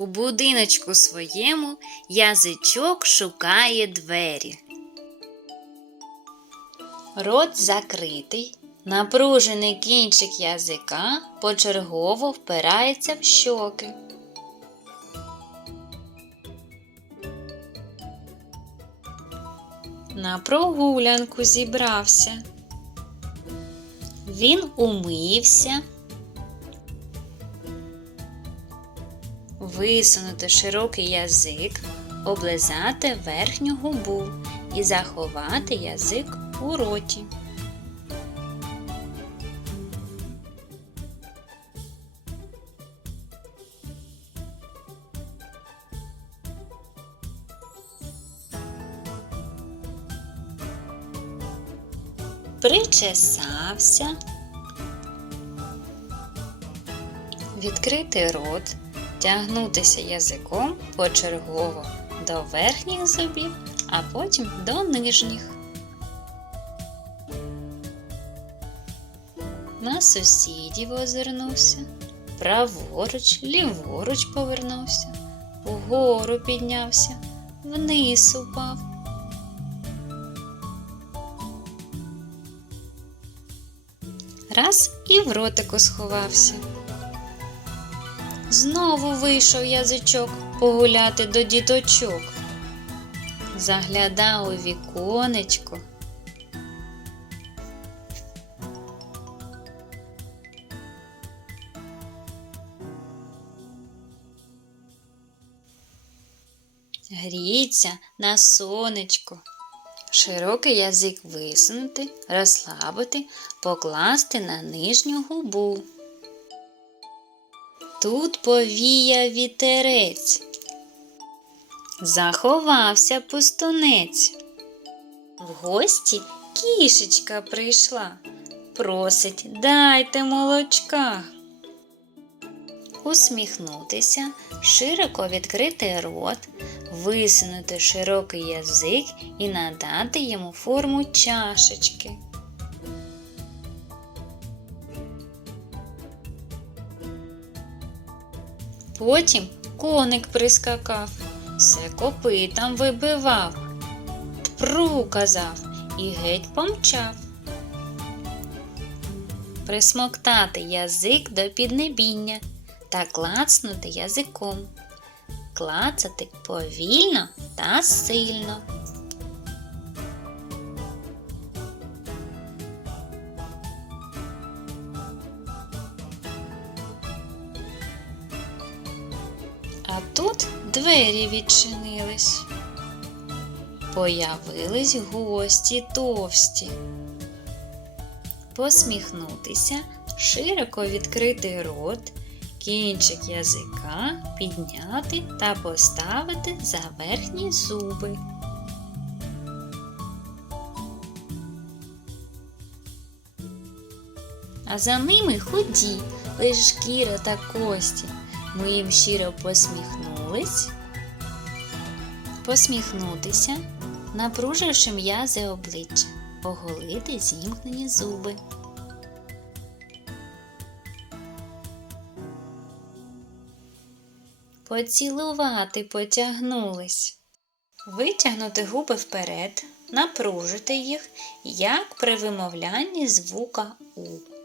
У будиночку своєму язичок шукає двері. Рот закритий, напружений кінчик язика почергово впирається в щоки. На прогулянку зібрався. Він умився, висунути широкий язик, облизати верхню губу і заховати язик у роті. Причесався, відкрити рот, тягнутися язиком почергово до верхніх зубів, а потім до нижніх. На сусідів озирнувся, праворуч, ліворуч повернувся, вгору піднявся, вниз упав. Раз і в ротику сховався. Знову вийшов язичок погуляти до діточок. Заглядав у віконечко. Гріться на сонечко. Широкий язик висунути, розслабити, покласти на нижню губу. Тут повіяв вітерець. Заховався пустунець. В гості кішечка прийшла. Просить, дайте молочка. Усміхнутися, широко відкрити рот, висунути широкий язик і надати йому форму чашечки. Потім коник прискакав, все копитам вибивав, тпру казав і геть помчав. Присмоктати язик до піднебіння та клацнути язиком. Клацати повільно та сильно. Тут двері відчинились. Появились гості товсті. Посміхнутися, широко відкрити рот, кінчик язика підняти та поставити за верхні зуби. А за ними худі, лиш шкіра та кості. Ми їм щиро посміхнулись, посміхнутися, напруживши м'язи обличчя, оголити зімкнені зуби. Поцілувати потягнулись. Витягнути губи вперед, напружити їх, як при вимовлянні звука У.